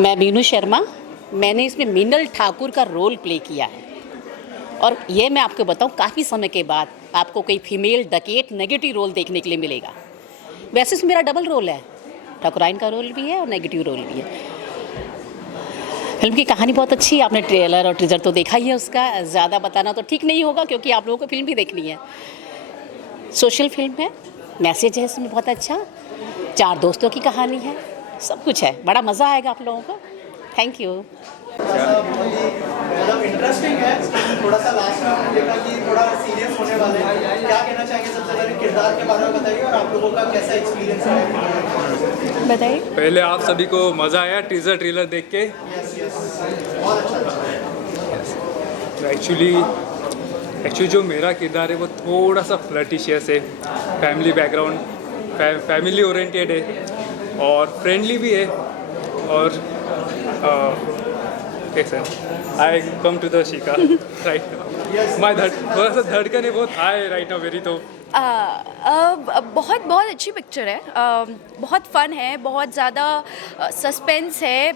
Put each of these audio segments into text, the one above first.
मैं मीनू शर्मा। मैंने इसमें मीनल ठाकुर का रोल प्ले किया है और ये मैं आपको बताऊं, काफ़ी समय के बाद आपको कोई फीमेल डकेट नेगेटिव रोल देखने के लिए मिलेगा। वैसे इसमें मेरा डबल रोल है, ठाकुराइन का रोल भी है और नेगेटिव रोल भी है। फिल्म की कहानी बहुत अच्छी है, आपने ट्रेलर और टीजर तो देखा ही है उसका। ज़्यादा बताना तो ठीक नहीं होगा क्योंकि आप लोगों को फिल्म भी देखनी है। सोशल फिल्म है, मैसेज है इसमें बहुत अच्छा, 4 दोस्तों की कहानी है, सब कुछ है। बड़ा मज़ा आएगा आप लोगों को। Thank you. मतलब इंटरेस्टिंग है, थोड़ा सा लास्ट में हमने देखा कि थोड़ा सीरियस होने वाले हैं। क्या कहना चाहेंगे सबसे पहले किरदार के बारे में बताइए और आप लोगों का कैसा एक्सपीरियंस है बताइए। पहले आप सभी को मज़ा आया टीजर ट्रेलर देख के? बहुत अच्छा। एक्चुअली जो मेरा किरदार है वो थोड़ा सा फ्लर्टिशियस है, फैमिली बैकग्राउंड, फैमिली ओरिएंटेड है और फ्रेंडली भी है। और कैसे आई कम टू द शिका राइट नाउ, माय थोड़ा सा धड़कन है बहुत हाई राइट नाउ वेरी। तो बहुत बहुत अच्छी पिक्चर है, बहुत फ़न है, बहुत ज़्यादा सस्पेंस है,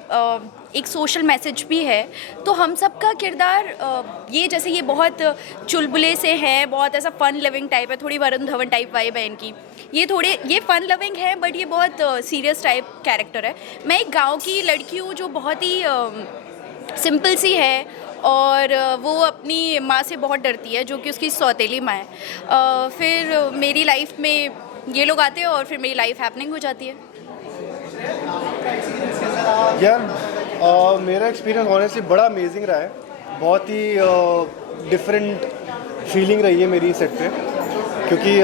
एक सोशल मैसेज भी है। तो हम सब का किरदार ये जैसे ये बहुत चुलबुले से हैं, बहुत ऐसा फ़न लविंग टाइप है, थोड़ी वरुण धवन टाइप वाइब है इनकी। ये फ़न लविंग है बट ये बहुत सीरियस टाइप कैरेक्टर है। मैं एक गांव की लड़की हूँ जो बहुत ही सिंपल सी है और वो अपनी माँ से बहुत डरती है जो कि उसकी सौतेली माँ है। फिर मेरी लाइफ में ये लोग आते हैं और फिर मेरी लाइफ हैपनिंग हो जाती है। यार मेरा एक्सपीरियंस ऑनेस्टली बड़ा अमेजिंग रहा है। बहुत ही डिफरेंट फीलिंग रही है मेरी सेट पे, क्योंकि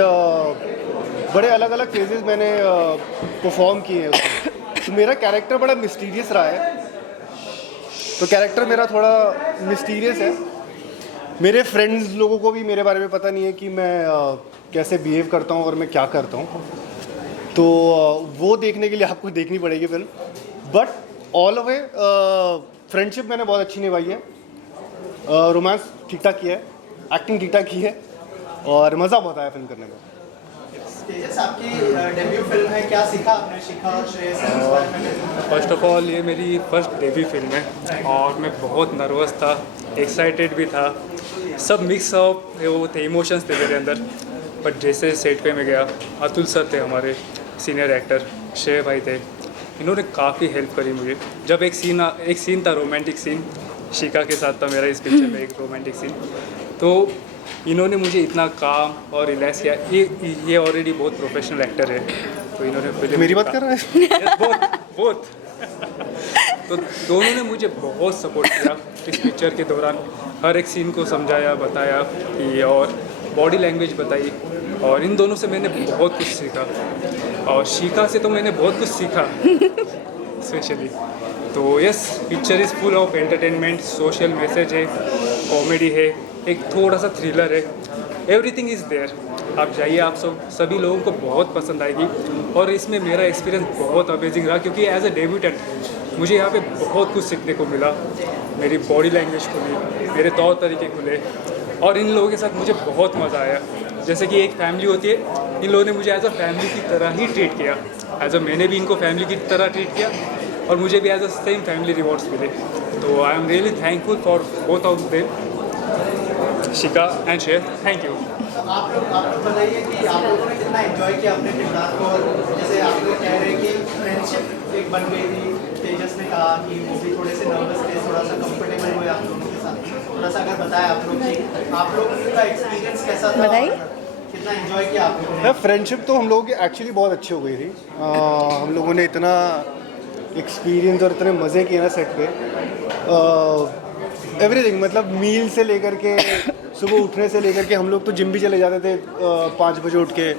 बड़े अलग अलग फेजेस मैंने परफॉर्म किए हैं उसमें। तो मेरा कैरेक्टर बड़ा मिस्टीरियस रहा है, तो कैरेक्टर मेरा थोड़ा मिस्टीरियस है। मेरे फ्रेंड्स लोगों को भी मेरे बारे में पता नहीं है कि मैं कैसे बिहेव करता हूँ और मैं क्या करता हूँ। तो वो देखने के लिए आपको देखनी पड़ेगी film. But all away friendship मैंने बहुत अच्छी निभाई है, रोमांस ठीक ठाक किया है, एक्टिंग ठीक ठाक की है और मज़ा बहुत आया फिल्म करने में। तेजस, आपकी डेब्यू फिल्म है, क्या सीखा आपने शिखा और श्रेयस से इस बारे में? फर्स्ट ऑफ ऑल ये मेरी फर्स्ट डेब्यू फिल्म है और मैं बहुत नर्वस था, एक्साइटेड भी था, सब मिक्स अप वो थे, इमोशंस थे मेरे अंदर। बट जैसे सेट पे मैं गया, अतुल सर थे हमारे सीनियर एक्टर, श्रेय भाई थे, इन्होंने काफ़ी हेल्प करी मुझे। जब एक सीन था रोमांटिक सीन, शिका के साथ था मेरा इस पिक्चर में एक रोमांटिक सीन, तो इन्होंने मुझे इतना काम और रिलैक्स किया। ये ऑलरेडी बहुत प्रोफेशनल एक्टर है, तो इन्होंने फिल्म मेरी बात कर रहा है बहुत तो दोनों ने मुझे बहुत सपोर्ट किया इस पिक्चर के दौरान। हर एक सीन को समझाया, बताया कि और बॉडी लैंग्वेज बताई, और इन दोनों से मैंने बहुत कुछ सीखा और शिका से तो मैंने बहुत कुछ सीखा स्पेशली। तो yes, picture is full of entertainment, social message है, कॉमेडी है, एक थोड़ा सा थ्रिलर है, एवरीथिंग इज़ देयर। आप जाइए, आप सभी लोगों को बहुत पसंद आएगी। और इसमें मेरा एक्सपीरियंस बहुत अमेजिंग रहा क्योंकि एज अ डेब्यूटेंट मुझे यहाँ पे बहुत कुछ सीखने को मिला। मेरी बॉडी लैंग्वेज खुली, मेरे तौर तरीके खुले और इन लोगों के साथ मुझे बहुत मज़ा आया। जैसे कि एक फैमिली होती है, इन लोगों ने मुझे एज अ फैमिली की तरह ही ट्रीट किया, एज अ मैंने भी इनको फैमिली की तरह ट्रीट किया और मुझे भी as a same family rewards मिले। तो I am really thankful for both of them, शिका एंड शेयर। Thank you. आप लोग बताइए कि आप लोगों ने कितना एंजॉय किया अपने किरदार को, और जैसे आप लोग कह रहे हैं कि फ्रेंडशिप एक बन गई थी। तेजस ने कहा कि वो भी थोड़े से नर्वस थे, थोड़ा सा कंफर्टेबल हुए आप लोगों के साथ। थोड़ा सा अगर बताएं आप लोग कि आप लोगों का एक्सपीरियंस कैसा था, बताइए। कितना एंजॉय किया आप लोगों ने? फ्रेंडशिप तो हम लोगों की एक्चुअली बहुत अच्छी हो गई थी। हम लोगों ने इतना एक्सपीरियंस और इतने मज़े किए ना सेट पे, एवरीथिंग, मतलब मील से लेकर के सुबह उठने से लेकर के, हम लोग तो जिम भी चले जाते थे 5 बजे उठ के।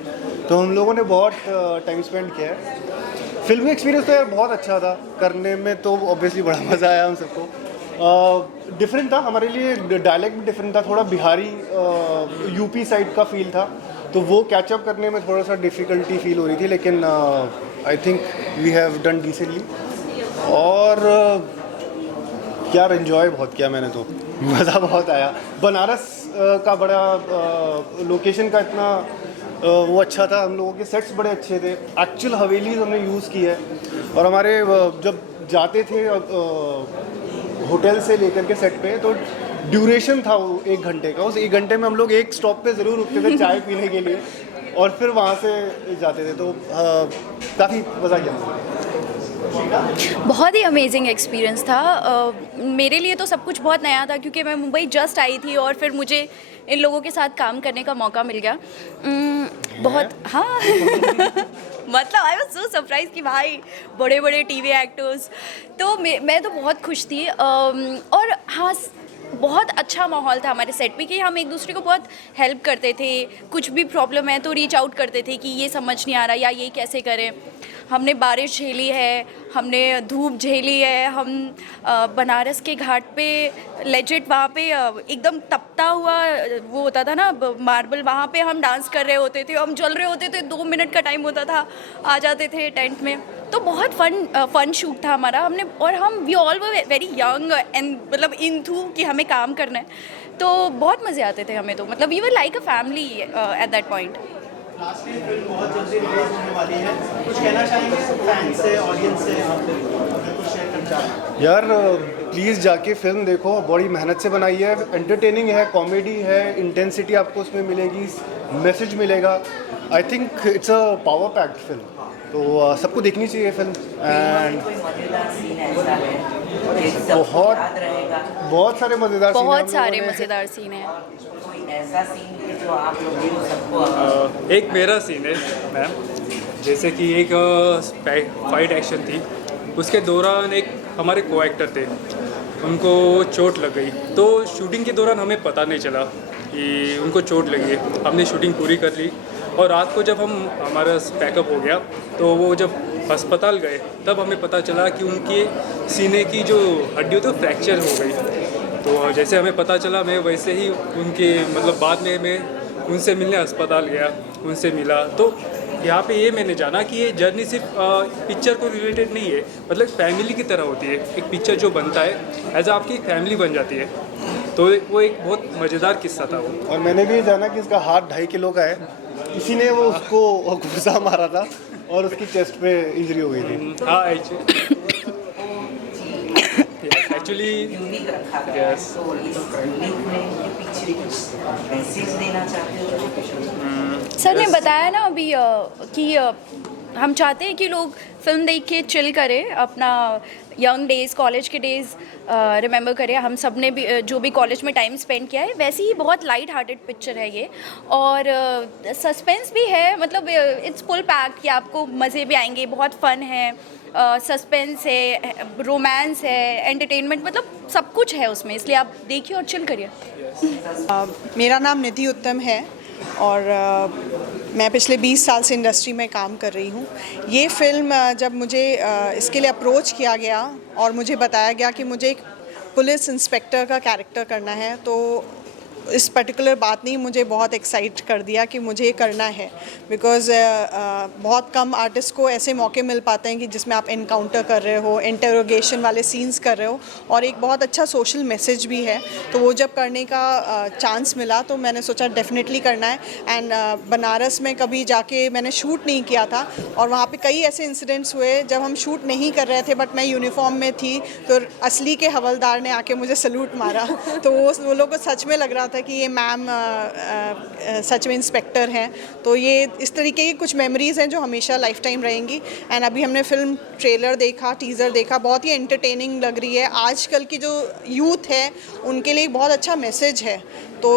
तो हम लोगों ने बहुत टाइम स्पेंड किया है। फिल्म एक्सपीरियंस तो यार बहुत अच्छा था करने में, तो ऑब्वियसली बड़ा मज़ा आया हम सबको। डिफरेंट था हमारे लिए, डायलेक्ट भी डिफरेंट था, थोड़ा बिहारी यूपी साइड का फील था, तो वो कैचअप करने में थोड़ा सा डिफ़िकल्टी फील हो रही थी। लेकिन I think we have done decently. और यार एंजॉय बहुत किया मैंने, तो मज़ा बहुत आया। बनारस का बड़ा लोकेशन का इतना वो अच्छा था, हम लोगों के सेट्स बड़े अच्छे थे, एक्चुअल हवेलीज हमने यूज़ की है। और हमारे जब जाते थे होटल से लेकर के सेट पे, तो ड्यूरेशन था वो 1 घंटे का। उस 1 घंटे में हम लोग एक स्टॉप पे ज़रूर रुकते थे चाय पीने के लिए, और फिर वहाँ से जाते थे। तो काफ़ी मज़ा किया। बहुत ही अमेजिंग एक्सपीरियंस था। मेरे लिए तो सब कुछ बहुत नया था, क्योंकि मैं मुंबई जस्ट आई थी और फिर मुझे इन लोगों के साथ काम करने का मौका मिल गया। बहुत, हाँ मतलब आई वाज सो सरप्राइज कि भाई बड़े बड़े टीवी एक्टर्स। तो मैं तो बहुत खुश थी। और हाँ, बहुत अच्छा माहौल था हमारे सेट पे कि हम एक दूसरे को बहुत हेल्प करते थे। कुछ भी प्रॉब्लम है तो रीच आउट करते थे कि ये समझ नहीं आ रहा या ये कैसे करें। हमने बारिश झेली है, हमने धूप झेली है, हम बनारस के घाट पे लेजिट वहाँ पे एकदम तपता हुआ वो होता था ना मार्बल, वहाँ पे हम डांस कर रहे होते थे, हम जल रहे होते थे, 2 मिनट का टाइम होता था, आ जाते थे टेंट में। तो बहुत फन शूट था हमारा। हमने, और हम we all were very young and मतलब इनथू कि हमें काम करना है, तो बहुत मज़े आते थे हमें। तो मतलब we were like a family at that point. Lastly film बहुत जल्दी रिलीज होने वाली है, कुछ कहना चाहेंगे फैंस से, ऑडियंस से, अगर कुछ शेयर करना चाहें? यार प्लीज़ जाके फिल्म देखो, बड़ी मेहनत से बनाई है, एंटरटेनिंग है, कॉमेडी है, इंटेंसिटी आपको उसमें मिलेगी, मैसेज मिलेगा। I think it's a power packed film, तो सबको देखनी चाहिए फिल्म। एंड बहुत सारे मज़ेदार सीन हैं। ऐसा सीन है जो आप लोगों को सबको एक मेरा सीन है मैम, जैसे कि एक फाइट एक्शन थी, उसके दौरान एक हमारे को एक्टर थे, उनको चोट लग गई। तो शूटिंग के दौरान हमें पता नहीं चला कि उनको चोट लगी है। हमने शूटिंग पूरी कर ली और रात को जब हमारा पैकअप हो गया तो वो जब अस्पताल गए तब हमें पता चला कि उनके सीने की जो हड्डी होती है फ्रैक्चर हो गई। तो जैसे हमें पता चला, मैं वैसे ही उनके मतलब बाद में मैं उनसे मिलने अस्पताल गया, उनसे मिला। तो यहाँ पे ये मैंने जाना कि ये जर्नी सिर्फ पिक्चर को रिलेटेड नहीं है, मतलब फैमिली की तरह होती है। एक पिक्चर जो बनता है एज आपकी फैमिली बन जाती है। तो वो एक बहुत मज़ेदार किस्सा था वो। और मैंने भी ये जाना कि इसका हाथ 2.5 किलो का है, किसी ने वो उसको घुसा मारा था और उसकी चेस्ट पे इंजरी हो गई थी। हाँ एक्चुअली यूनिक रखा था। Yes. तो इस यूनिक में ये पीछे कुछ मैसेज देना चाहते हो? सर ने बताया ना अभी कि हम चाहते हैं कि लोग फिल्म देख के चिल करें, अपना यंग डेज़, कॉलेज के डेज़ रिमेंबर करें। हम सब ने भी जो भी कॉलेज में टाइम स्पेंड किया है, वैसे ही बहुत लाइट हार्टेड पिक्चर है ये। और सस्पेंस भी है, मतलब इट्स फुल पैक कि आपको मज़े भी आएंगे, बहुत फ़न है, सस्पेंस है, रोमांस है, एंटरटेनमेंट, मतलब सब कुछ है उसमें। इसलिए आप देखिए और चिल करिए। मेरा नाम निधि उत्तम है और मैं पिछले 20 साल से इंडस्ट्री में काम कर रही हूँ। ये फ़िल्म जब मुझे इसके लिए अप्रोच किया गया और मुझे बताया गया कि मुझे एक पुलिस इंस्पेक्टर का कैरेक्टर करना है, तो इस पर्टिकुलर बात ने मुझे बहुत एक्साइट कर दिया कि मुझे ये करना है। बिकॉज़ बहुत कम आर्टिस्ट को ऐसे मौके मिल पाते हैं कि जिसमें आप इनकाउंटर कर रहे हो, इंटरोगेशन वाले सीन्स कर रहे हो, और एक बहुत अच्छा सोशल मैसेज भी है। तो वो जब करने का चांस मिला तो मैंने सोचा डेफिनेटली करना है। एंड बनारस में कभी जाके मैंने शूट नहीं किया था, और वहाँ पे कई ऐसे इंसिडेंट्स हुए जब हम शूट नहीं कर रहे थे बट मैं यूनिफॉर्म में थी, तो असली के हवलदार ने आके मुझे सल्यूट मारा। तो वो लोगों को सच में लग रहा था कि ये मैम सच में इंस्पेक्टर हैं। तो ये इस तरीके की कुछ मेमोरीज़ हैं जो हमेशा लाइफ टाइम रहेंगी। एंड अभी हमने फिल्म ट्रेलर देखा, टीज़र देखा, बहुत ही एंटरटेनिंग लग रही है। आजकल की जो यूथ है उनके लिए बहुत अच्छा मैसेज है। तो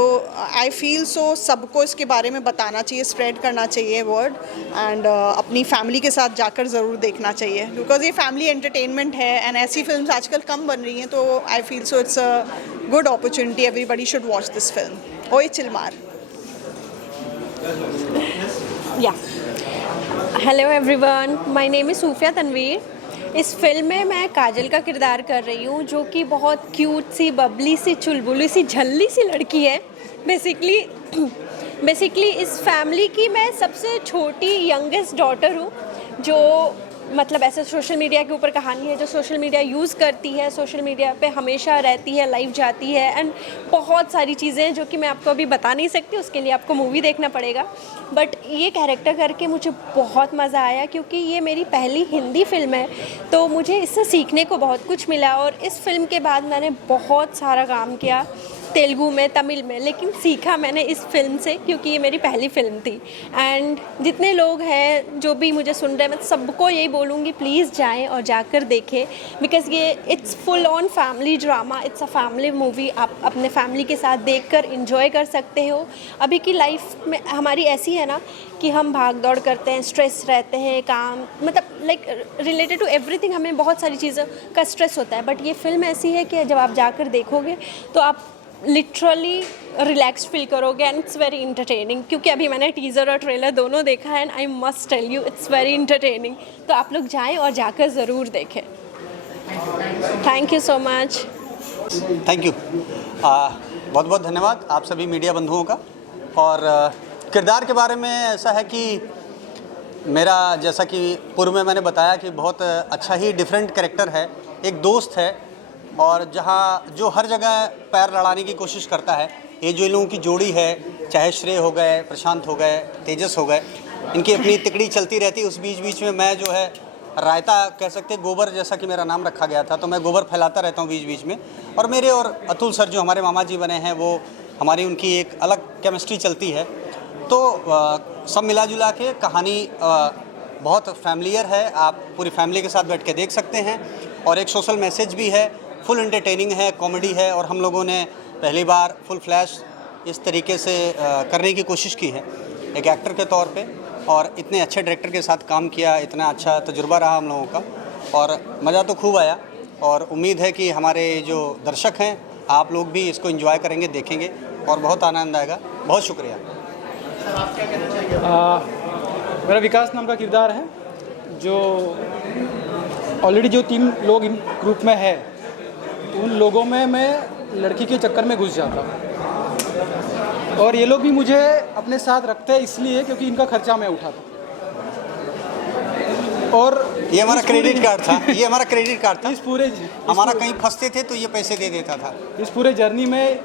आई फील सो सबको इसके बारे में बताना चाहिए, स्प्रेड करना चाहिए वर्ड, एंड अपनी फैमिली के साथ जाकर ज़रूर देखना चाहिए, बिकॉज ये फैमिली एंटरटेनमेंट है। एंड ऐसी फिल्म्स आजकल कम बन रही हैं, तो I feel so it's a good opportunity, everybody should watch this film. ओए चिलमार। Hello everyone, my name is Sufiya Tanveer. इस फिल्म में मैं काजल का किरदार कर रही हूँ, जो कि बहुत क्यूट सी, बबली सी, चुलबुली सी, झल्ली सी लड़की है। बेसिकली इस फैमिली की मैं सबसे छोटी यंगेस्ट डॉटर हूँ, जो मतलब ऐसे सोशल मीडिया के ऊपर कहानी है जो सोशल मीडिया यूज़ करती है, सोशल मीडिया पे हमेशा रहती है, लाइव जाती है, एंड बहुत सारी चीज़ें हैं जो कि मैं आपको अभी बता नहीं सकती, उसके लिए आपको मूवी देखना पड़ेगा। बट ये कैरेक्टर करके मुझे बहुत मज़ा आया क्योंकि ये मेरी पहली हिंदी फिल्म है, तो मुझे इससे सीखने को बहुत कुछ मिला। और इस फिल्म के बाद मैंने बहुत सारा काम किया तेलुगु में, तमिल में, लेकिन सीखा मैंने इस फिल्म से क्योंकि ये मेरी पहली फिल्म थी। एंड जितने लोग हैं जो भी मुझे सुन रहे हैं, मैं सबको यही बोलूँगी प्लीज़ जाएं और जाकर देखें, बिकॉज़ ये it's full on family drama, it's a family movie. आप अपने फैमिली के साथ देखकर एंजॉय कर सकते हो। अभी की लाइफ में हमारी ऐसी है ना कि हम भाग दौड़ करते हैं, स्ट्रेस रहते हैं, काम मतलब लाइक रिलेटेड टू एवरीथिंग हमें बहुत सारी चीज़ों का स्ट्रेस होता है। बट ये फिल्म ऐसी है कि जब आप जाकर देखोगे तो आप लिटरली रिलैक्स फील करोगे एंड इट्स वेरी इंटरटेनिंग। क्योंकि अभी मैंने टीज़र और ट्रेलर दोनों देखा है and I must tell you it's very entertaining. तो आप लोग जाएं और जाकर ज़रूर देखें। Thank you so much. Thank you. बहुत बहुत धन्यवाद आप सभी मीडिया बंधुओं का। और किरदार के बारे में ऐसा है कि मेरा, जैसा कि पूर्व में मैंने बताया कि बहुत अच्छा ही डिफरेंट कैरेक्टर है। एक दोस्त है और जो हर जगह पैर लड़ाने की कोशिश करता है। ये जो इन लोगों की जोड़ी है, चाहे श्रेय हो गए, प्रशांत हो गए, तेजस हो गए, इनकी अपनी तिकड़ी चलती रहती है। उस बीच में मैं जो है रायता कह सकते, गोबर जैसा कि मेरा नाम रखा गया था, तो मैं गोबर फैलाता रहता हूँ बीच में। और मेरे और अतुल सर जो हमारे मामा जी बने हैं, वो हमारी उनकी एक अलग केमिस्ट्री चलती है। तो सब मिला जुला के कहानी बहुत फैमिलियर है, आप पूरी फैमिली के साथ बैठ के देख सकते हैं। और एक सोशल मैसेज भी है, फुल एंटरटेनिंग है, कॉमेडी है। और हम लोगों ने पहली बार फुल फ्लैश इस तरीके से करने की कोशिश की है एक एक्टर के तौर पे, और इतने अच्छे डायरेक्टर के साथ काम किया, इतना अच्छा तजुर्बा रहा हम लोगों का, और मज़ा तो खूब आया। और उम्मीद है कि हमारे जो दर्शक हैं, आप लोग भी इसको एंजॉय करेंगे, देखेंगे और बहुत आनंद आएगा। बहुत शुक्रिया। सर आप क्या कहना चाहेंगे? मेरा विकास नाम का किरदार है, जो ऑलरेडी जो 3 लोग इन ग्रुप में है, उन लोगों में मैं लड़की के चक्कर में घुस जाता हूँ। और ये लोग भी मुझे अपने साथ रखते हैं इसलिए क्योंकि इनका खर्चा मैं उठाता। और ये हमारा क्रेडिट कार्ड था, ये हमारा क्रेडिट कार्ड था। इस पूरे हमारा कहीं फंसते थे तो ये पैसे दे देता था। इस पूरे जर्नी में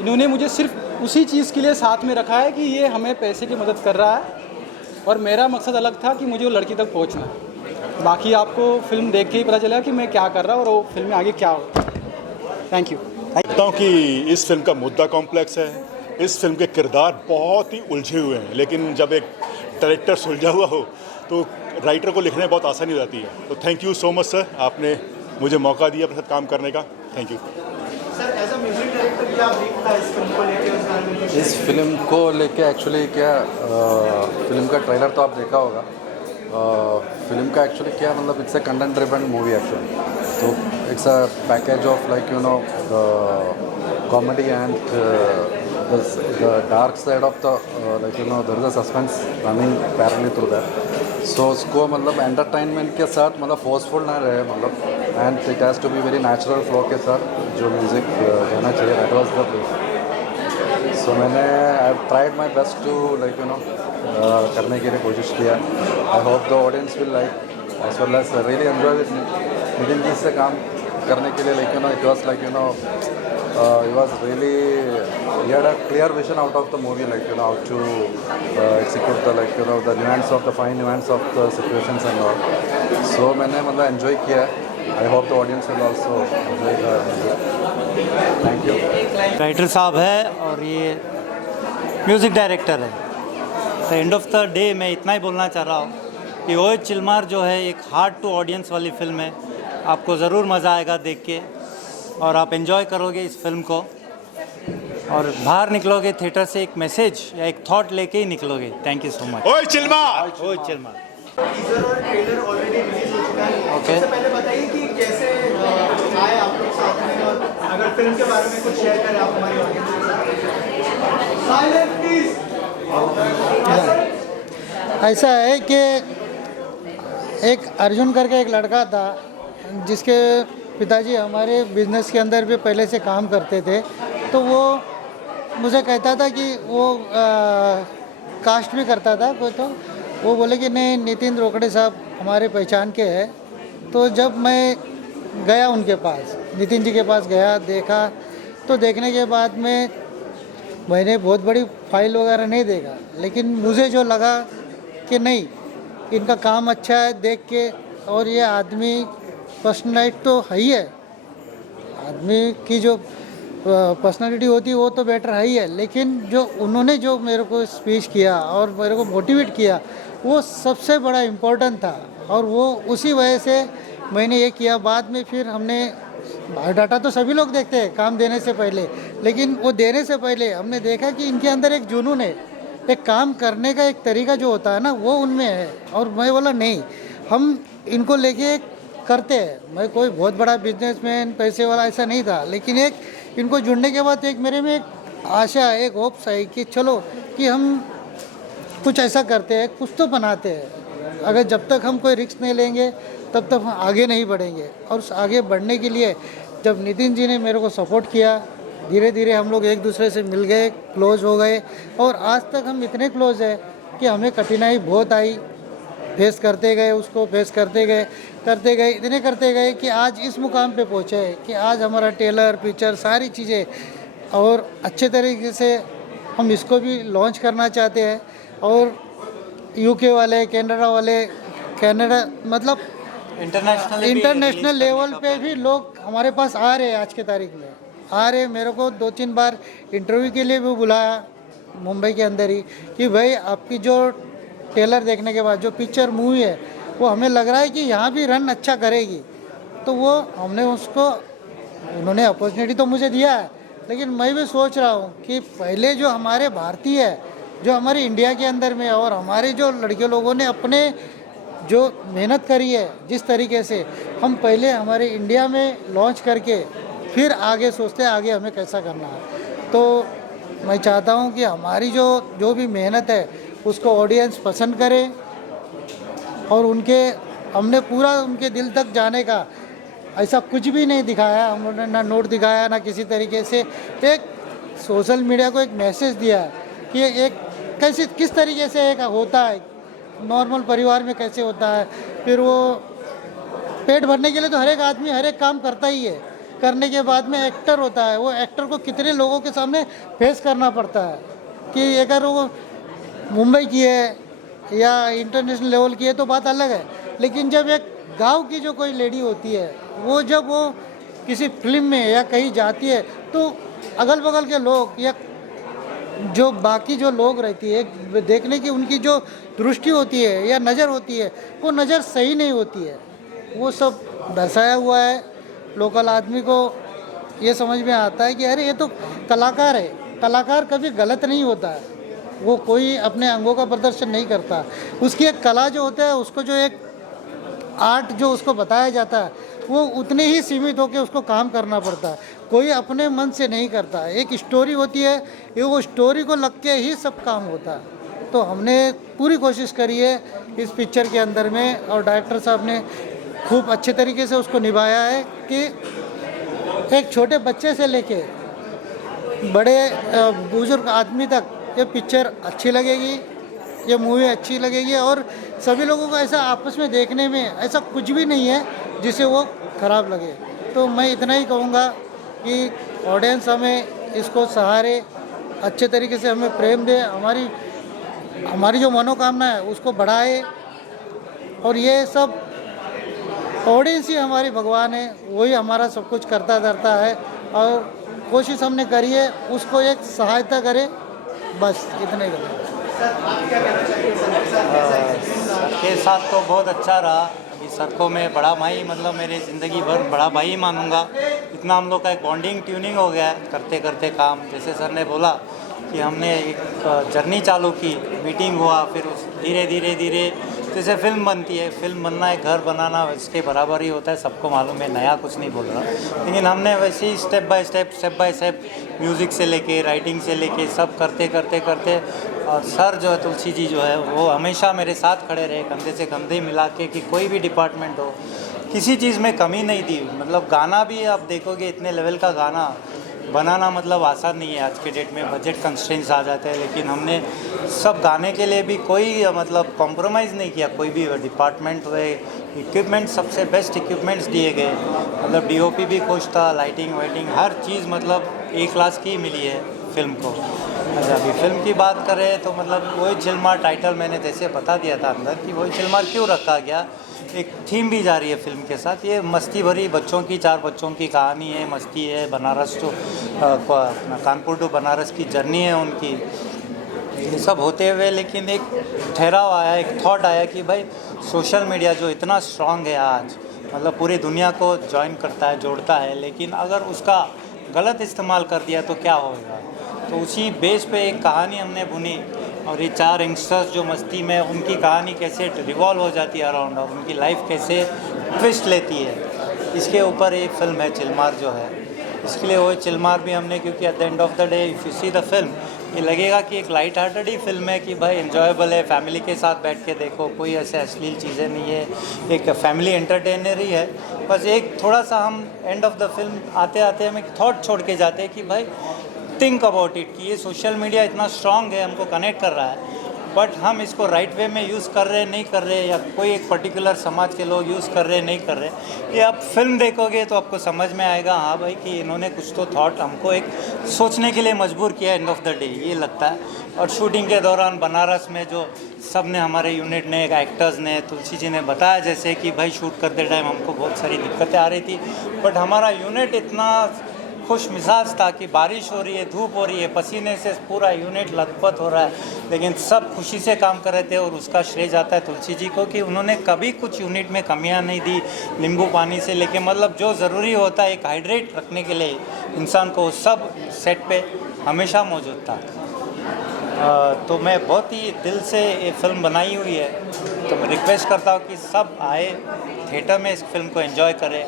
इन्होंने मुझे सिर्फ उसी चीज़ के लिए साथ में रखा है कि ये हमें पैसे की मदद कर रहा है, और मेरा मकसद अलग था कि मुझे वो लड़की तक पहुंचना है। बाकी आपको फिल्म देख के ही पता चलेगा कि मैं क्या कर रहा हूँ और वो फिल्म में आगे क्या होता है। Thank you. लगता हूँ कि इस फिल्म का मुद्दा कॉम्प्लेक्स है। इस फिल्म के किरदार बहुत ही उलझे हुए हैं, लेकिन जब एक डायरेक्टर सुलझा हुआ हो तो राइटर को लिखने में बहुत आसानी हो जाती है। तो thank you so much sir, आपने मुझे मौका दिया अपने साथ काम करने का। Thank you sir. As a music director क्या ब्रीफ था इस फिल्म को लेके, उस बारे में कुछ? इस फिल्म को लेके एक्चुअली क्या, फिल्म का ट्रेलर तो आप देखा होगा। फिल्म का एक्चुअली क्या मतलब, it's a content driven movie actually. तो it's a package of like you know comedy and the dark side of the like you know there is a suspense running parallel through that. So उसको मतलब entertainment के साथ मतलब forceful ना रहे, मतलब and it has to be very natural flow के साथ जो म्यूज़िक रहना चाहिए। That was the proof. So मैंने I tried my best to like you know करने के लिए कोशिश किया। I hope the audience will like as well as really enjoy with Nitin ji से काम करने के लिए। Like you know it was like you know he was really, he had a clear vision out of the movie, like you know how to execute the like you know the nuance of the fine nuance of the situations and all. So मैंने मतलब enjoy किया। I hope the audience will also enjoy the music. Thank you. Writer साहब है और ये music director है। तो end of the day मैं इतना ही बोलना चाह रहा हूँ कि ओए चिलमार जो है एक हार्ड टू ऑडियंस वाली फिल्म है। आपको ज़रूर मज़ा आएगा देख के, और आप एंजॉय करोगे इस फिल्म को, और बाहर निकलोगे थिएटर से एक मैसेज या एक थॉट लेके ही निकलोगे। Thank you so much. ओए चिलमार। ओए चिलमार। टीजर और ट्रेलर ऑलरेडी रिलीज हो चुका है। ओके। सबसे पहले बताइए कि कैसे आए आप लोग साथ में, और अगर फिल्म के बारे में कुछ शेयर करें आप हमारी ऑडियंस के साथ। Silent please. ऐसा है कि एक अर्जुन करके एक लड़का था जिसके पिताजी हमारे बिजनेस के अंदर भी पहले से काम करते थे। तो वो मुझे कहता था कि वो कास्ट भी करता था कोई, तो वो बोले कि नहीं नितिन रोकड़े साहब हमारे पहचान के हैं। तो जब मैं गया उनके पास, नितिन जी के पास गया, देखा, तो देखने के बाद में मैंने बहुत बड़ी फाइल वगैरह नहीं देखा, लेकिन मुझे जो लगा कि नहीं इनका काम अच्छा है देख के, और ये आदमी पर्सनैलिटी तो है ही है, आदमी की जो पर्सनालिटी होती है वो तो बेटर है ही है, लेकिन जो उन्होंने जो मेरे को स्पीच किया और मेरे को मोटिवेट किया वो सबसे बड़ा इम्पोर्टेंट था। और वो उसी वजह से मैंने ये किया। बाद में फिर हमने बायोडाटा तो सभी लोग देखते हैं काम देने से पहले, लेकिन वो देने से पहले हमने देखा कि इनके अंदर एक जुनून है, एक काम करने का एक तरीका जो होता है ना वो उनमें है। और मैं बोला नहीं, हम इनको लेके करते हैं। मैं कोई बहुत बड़ा बिजनेसमैन पैसे वाला ऐसा नहीं था, लेकिन एक इनको जुड़ने के बाद एक मेरे में एक आशा, एक होप्स आई कि चलो कि हम कुछ ऐसा करते हैं, कुछ तो बनाते हैं। अगर जब तक हम कोई रिस्क नहीं लेंगे तब तक हम आगे नहीं बढ़ेंगे। और उस आगे बढ़ने के लिए जब नितिन जी ने मेरे को सपोर्ट किया, धीरे धीरे हम लोग एक दूसरे से मिल गए, क्लोज हो गए, और आज तक हम इतने क्लोज हैं कि हमें कठिनाई बहुत आई, फेस करते गए, उसको फेस करते गए, इतने करते गए कि आज इस मुकाम पे पहुँचे कि आज हमारा टेलर, पिक्चर, सारी चीज़ें, और अच्छे तरीके से हम इसको भी लॉन्च करना चाहते हैं। और यूके वाले, कनाडा मतलब इंटरनेशनल लेवल पे भी लोग हमारे पास आ रहे हैं, आज के तारीख में आ रहे। मेरे को 2-3 बार इंटरव्यू के लिए भी बुलाया मुंबई के अंदर ही कि भाई आपकी जो टेलर देखने के बाद जो पिक्चर मूवी है वो हमें लग रहा है कि यहाँ भी रन अच्छा करेगी। तो वो हमने उसको, उन्होंने अपॉर्चुनिटी तो मुझे दिया है, लेकिन मैं भी सोच रहा हूँ कि पहले जो हमारे भारतीय है, जो हमारे इंडिया के अंदर में, और हमारे जो लड़के लोगों ने अपने जो मेहनत करी है जिस तरीके से, हम पहले हमारे इंडिया में लॉन्च करके फिर आगे सोचते हैं आगे हमें कैसा करना है। तो मैं चाहता हूँ कि हमारी जो भी मेहनत है उसको ऑडियंस पसंद करे, और हमने पूरा उनके दिल तक जाने का ऐसा कुछ भी नहीं दिखाया हम लोगों ने, ना नोट दिखाया, ना किसी तरीके से। एक सोशल मीडिया को एक मैसेज दिया कि एक किस तरीके से एक होता है नॉर्मल परिवार में, कैसे होता है। फिर वो पेट भरने के लिए तो हर एक आदमी हर एक काम करता ही है, करने के बाद में एक्टर होता है, वो एक्टर को कितने लोगों के सामने फेस करना पड़ता है कि अगर वो मुंबई की है या इंटरनेशनल लेवल की है तो बात अलग है, लेकिन जब एक गांव की जो कोई लेडी होती है, वो जब वो किसी फिल्म में या कहीं जाती है तो अगल बगल के लोग या जो बाकी जो लोग रहती है देखने की उनकी जो दृष्टि होती है या नज़र होती है, वो नज़र सही नहीं होती है। वो सब दर्शाया हुआ है। लोकल आदमी को ये समझ में आता है कि अरे ये तो कलाकार है, कलाकार कभी गलत नहीं होता है, वो कोई अपने अंगों का प्रदर्शन नहीं करता। उसकी एक कला जो होता है, उसको जो एक आर्ट जो उसको बताया जाता है, वो उतने ही सीमित होकर उसको काम करना पड़ता है, कोई अपने मन से नहीं करता। एक स्टोरी होती है, ये वो स्टोरी को लग के ही सब काम होता है। तो हमने पूरी कोशिश करी है इस पिक्चर के अंदर में, और डायरेक्टर साहब ने खूब अच्छे तरीके से उसको निभाया है कि एक छोटे बच्चे से लेके बड़े बुजुर्ग आदमी तक ये पिक्चर अच्छी लगेगी, ये मूवी अच्छी लगेगी, और सभी लोगों को ऐसा आपस में देखने में ऐसा कुछ भी नहीं है जिसे वो ख़राब लगे। तो मैं इतना ही कहूँगा कि ऑडियंस हमें इसको सहारे, अच्छे तरीके से हमें प्रेम दे, हमारी जो मनोकामना है उसको बढ़ाए, और ये सब ऑडियंस ही हमारी भगवान है, वही हमारा सब कुछ करता धरता है, और कोशिश हमने करी है उसको एक सहायता करे, बस इतना ही करें। के साथ तो बहुत अच्छा रहा। अभी सर को मैं बड़ा भाई, मतलब मेरी ज़िंदगी भर बड़ा भाई मानूंगा। इतना हम लोग का एक बॉन्डिंग ट्यूनिंग हो गया है करते करते काम। जैसे सर ने बोला कि हमने एक जर्नी चालू की, मीटिंग हुआ, फिर उस धीरे धीरे जैसे फिल्म बनती है, फिल्म बनना एक घर बनाना इसके बराबर ही होता है, सबको मालूम है, नया कुछ नहीं बोल रहा। लेकिन हमने वैसे ही स्टेप बाय स्टेप म्यूज़िक से लेके राइटिंग से लेके सब करते और सर जो है, तुलसी जी जो है, वो हमेशा मेरे साथ खड़े रहे, कंधे से कंधे मिला के, कि कोई भी डिपार्टमेंट हो, किसी चीज़ में कमी नहीं दी। मतलब गाना भी आप देखोगे, इतने लेवल का गाना बनाना मतलब आसान नहीं है आज के डेट में, बजट कंस्ट्रेंट्स आ जाते हैं। लेकिन हमने सब गाने के लिए भी कोई मतलब कॉम्प्रोमाइज़ नहीं किया, कोई भी डिपार्टमेंट हुए, इक्विपमेंट सबसे बेस्ट इक्विपमेंट्स दिए गए, मतलब डीओपी भी खुश था, लाइटिंग वाइटिंग हर चीज़ मतलब ए क्लास की मिली है फिल्म को। अच्छा, अभी फिल्म की बात करें तो मतलब वही चिलमार टाइटल मैंने जैसे बता दिया था अंदर कि वही चिलमार क्यों रखा गया, एक थीम भी जा रही है फिल्म के साथ। ये मस्ती भरी बच्चों की, 4 बच्चों की कहानी है, मस्ती है, बनारस टू कानपुर टू बनारस की जर्नी है उनकी। ये सब होते हुए लेकिन एक ठहराव आया, एक थॉट आया कि भाई सोशल मीडिया जो इतना स्ट्रांग है आज, मतलब पूरी दुनिया को ज्वाइन करता है, जोड़ता है, लेकिन अगर उसका गलत इस्तेमाल कर दिया तो क्या होगा। तो उसी बेस पे एक कहानी हमने बुनी और ये 4 यंगस्टर्स जो मस्ती में, उनकी कहानी कैसे रिवॉल्व हो जाती है अराउंड और उनकी लाइफ कैसे ट्विस्ट लेती है, इसके ऊपर ये फिल्म है चिलमार जो है। इसके लिए वो चिलमार भी हमने, क्योंकि at the end of the day if you see the film, ये लगेगा कि एक लाइट हार्टेड ही फिल्म है कि भाई एन्जॉयबल है, फैमिली के साथ बैठ के देखो, कोई ऐसे अश्लील चीज़ें नहीं है, एक फैमिली एंटरटेनर ही है। बस एक थोड़ा सा हम एंड ऑफ द फिल्म आते आते हम एक थॉट छोड़ के जाते हैं कि भाई थिंक अबाउट इट, कि ये सोशल मीडिया इतना स्ट्रांग है, हमको कनेक्ट कर रहा है, बट हम इसको राइट वे में यूज़ कर रहे हैं नहीं कर रहे, या कोई एक पर्टिकुलर समाज के लोग यूज़ कर रहे हैं नहीं कर रहे, ये आप फिल्म देखोगे तो आपको समझ में आएगा हाँ भाई कि इन्होंने कुछ तो थॉट हमको एक सोचने के लिए मजबूर किया एंड ऑफ द डे, ये लगता है। और शूटिंग के दौरान बनारस में जो सब ने, हमारे यूनिट ने, एक्टर्स ने, तुलसी जी ने बताया जैसे कि भाई शूट करते टाइम हमको बहुत सारी दिक्कतें आ रही थी, बट हमारा यूनिट इतना खुश मिजाज था कि बारिश हो रही है, धूप हो रही है, पसीने से पूरा यूनिट लथपथ हो रहा है, लेकिन सब खुशी से काम कर रहे थे। और उसका श्रेय जाता है तुलसी जी को कि उन्होंने कभी कुछ यूनिट में कमियां नहीं दी, नींबू पानी से लेके मतलब जो ज़रूरी होता है एक हाइड्रेट रखने के लिए इंसान को, सब सेट पे हमेशा मौजूद था। तो मैं बहुत ही दिल से ये फिल्म बनाई हुई है, तो मैं रिक्वेस्ट करता हूँ कि सब आए थिएटर में इस फिल्म को एंजॉय करें।